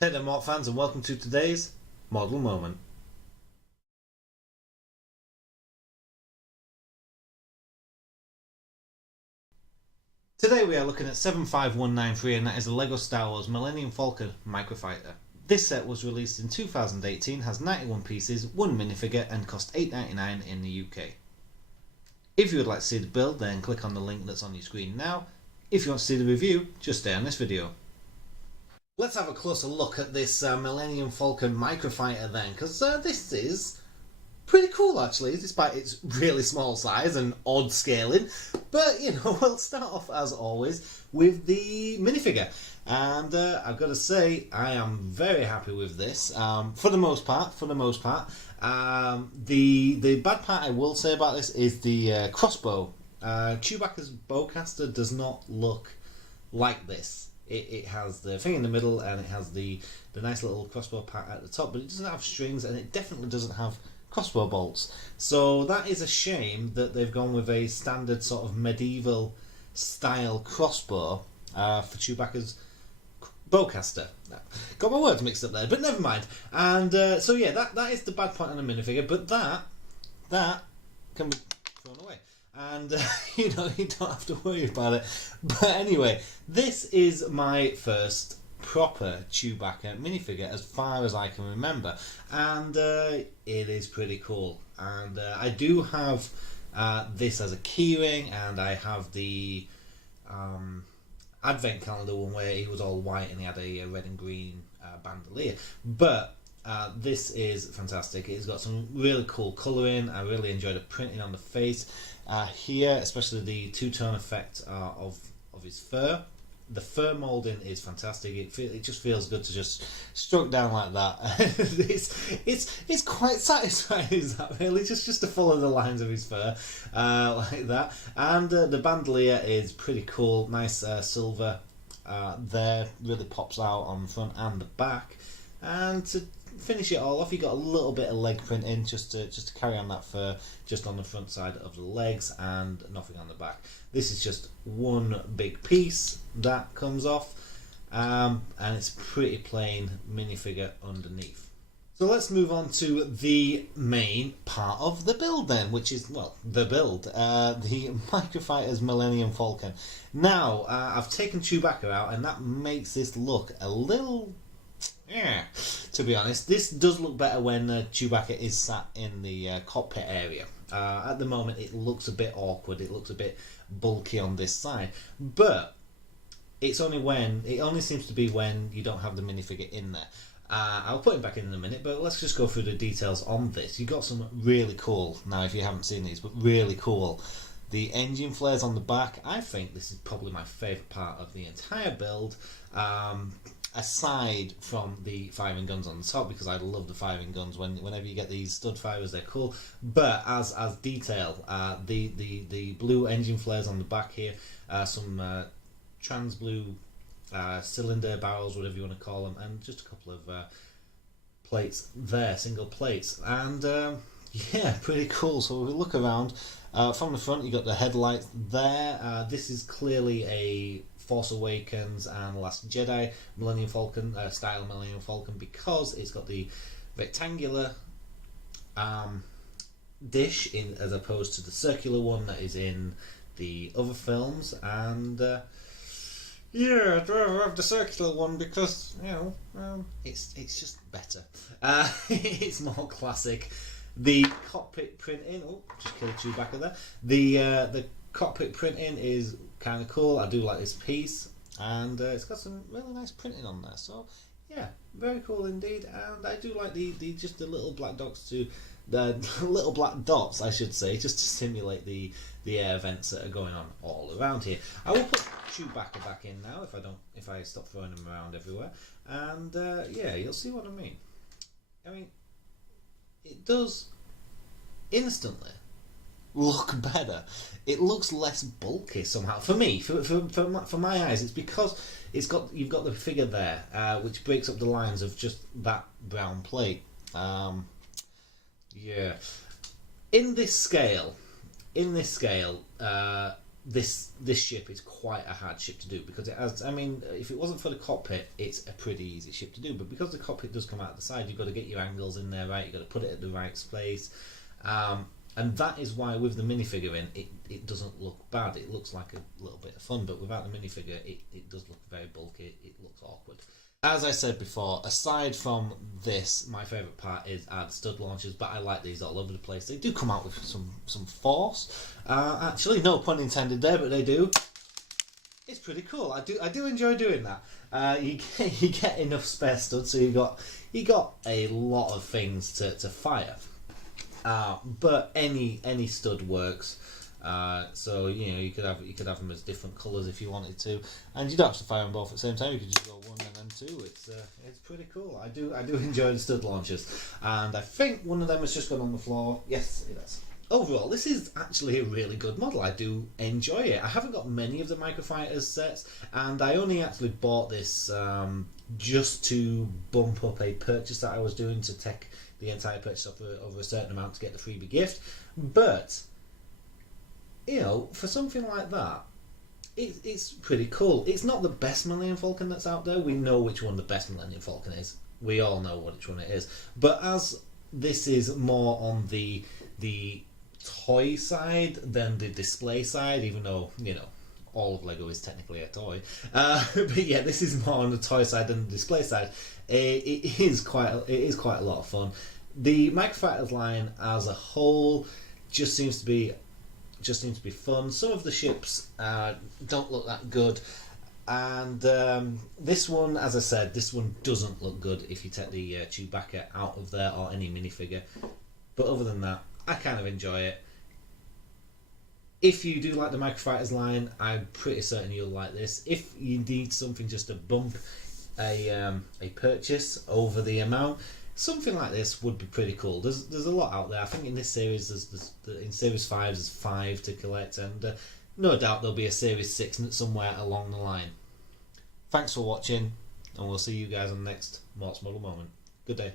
Hey there, Mortt fans, and welcome to today's Model Moment. Today we are looking at 75193, and that is the LEGO Star Wars Millennium Falcon Microfighter. This set was released in 2018, has 91 pieces, 1 minifigure, and cost $8.99 in the UK. If you would like to see the build, then click on the link that's on your screen now. If you want to see the review, just stay on this video. Let's have a closer look at this Millennium Falcon Microfighter then, because this is pretty cool actually, despite its really small size and odd scaling. But we'll start off as always with the minifigure, and I've got to say I am very happy with this. For the most part, the bad part I will say about this is the crossbow. Chewbacca's bowcaster does not look like this. It has the thing in the middle, and it has the nice little crossbow part at the top, but it doesn't have strings, and it definitely doesn't have crossbow bolts. So that is a shame that they've gone with a standard sort of medieval style crossbow for Chewbacca's bowcaster. Got my words mixed up there, but never mind. And so yeah, that is the bad point on the minifigure, but that can be thrown away. And you don't have to worry about it. But anyway, this is my first proper Chewbacca minifigure as far as I can remember, and it is pretty cool. And I do have this as a keyring, and I have the advent calendar one where he was all white and he had a red and green bandolier. But this is fantastic. It's got some really cool colouring. I really enjoy the printing on the face here, especially the two-tone effect of his fur. The fur moulding is fantastic. It just feels good to just stroke down like that. it's quite satisfying, is that really? Just to follow the lines of his fur like that. And the bandolier is pretty cool. Nice silver there, really pops out on the front and the back. And to finish it all off, you got a little bit of leg printing just to carry on that fur just on the front side of the legs, and nothing on the back. This is just one big piece that comes off, and it's pretty plain minifigure underneath. So let's move on to the main part of the build then, which is, well, the build, the Microfighter's Millennium Falcon. Now, I've taken Chewbacca out, and that makes this look a little... yeah, to be honest. This does look better when Chewbacca is sat in the cockpit area. At the moment it looks a bit awkward, it looks a bit bulky on this side, but it only seems to be when you don't have the minifigure in there. I'll put him back in a minute, but let's just go through the details on this. You've got some really cool, now if you haven't seen these, but really cool, the engine flares on the back. I think this is probably my favourite part of the entire build. Aside from the firing guns on the top, because I love the firing guns. Whenever you get these stud firers, they're cool. But as detail, the blue engine flares on the back here, some trans blue cylinder barrels, whatever you want to call them, and just a couple of plates there, single plates, and yeah, pretty cool. So if we look around from the front, you got the headlights there. This is clearly a Force Awakens and Last Jedi Millennium Falcon style Millennium Falcon, because it's got the rectangular dish in, as opposed to the circular one that is in the other films. And yeah, I'd rather have the circular one because it's just better. It's more classic. The cockpit printing, oh, just killed Chewbacca there. The cockpit printing is kind of cool. I do like this piece, and it's got some really nice printing on there. So yeah, very cool indeed. And I do like the little black dots little black dots, I should say, just to simulate the air vents that are going on all around here. I will put Chewbacca back in now if I stop throwing them around everywhere. And yeah, you'll see what I mean. I mean, it does instantly look better. It looks less bulky somehow for me. For my eyes, it's because you've got the figure there, which breaks up the lines of just that brown plate. Yeah, in this scale, this ship is quite a hard ship to do, because it has, I mean, if it wasn't for the cockpit, it's a pretty easy ship to do, but because the cockpit does come out the side, you've got to get your angles in there right, you've got to put it at the right place, and that is why with the minifigure in, it doesn't look bad. It looks like a little bit of fun, but without the minifigure, it does look very bulky, it looks awkward. As I said before, aside from this, my favourite part is the stud launchers, but I like these all over the place. They do come out with some force. Actually, no pun intended there, but they do. It's pretty cool. I do enjoy doing that. You get enough spare studs, so you got a lot of things to fire. But any stud works. So you could have them as different colours if you wanted to, and you don't have to fire them both at the same time. You could just go one and then two. It's pretty cool. I do enjoy the stud launchers, and I think one of them has just gone on the floor. Yes, it has. Overall, this is actually a really good model. I do enjoy it. I haven't got many of the Microfighters sets, and I only actually bought this just to bump up a purchase that I was doing, to take the entire purchase over a certain amount to get the freebie gift. But for something like that, it's pretty cool. It's not the best Millennium Falcon that's out there. We know which one the best Millennium Falcon is. We all know which one it is. But as this is more on the toy side than the display side, even though all of Lego is technically a toy, but yeah, this is more on the toy side than the display side. It is quite a lot of fun. The Microfighters line as a whole just seems to be fun. Some of the ships don't look that good, and this one, as I said, this one doesn't look good if you take the Chewbacca out of there, or any minifigure. But other than that, I kind of enjoy it. If you do like the Microfighters line, I'm pretty certain you'll like this. If you need something just to bump a purchase over the amount, something like this would be pretty cool. There's a lot out there. I think in this series, in Series 5 there's 5 to collect, and no doubt there'll be a Series 6 somewhere along the line. Thanks for watching, and we'll see you guys on the next Mort's Model Moment. Good day.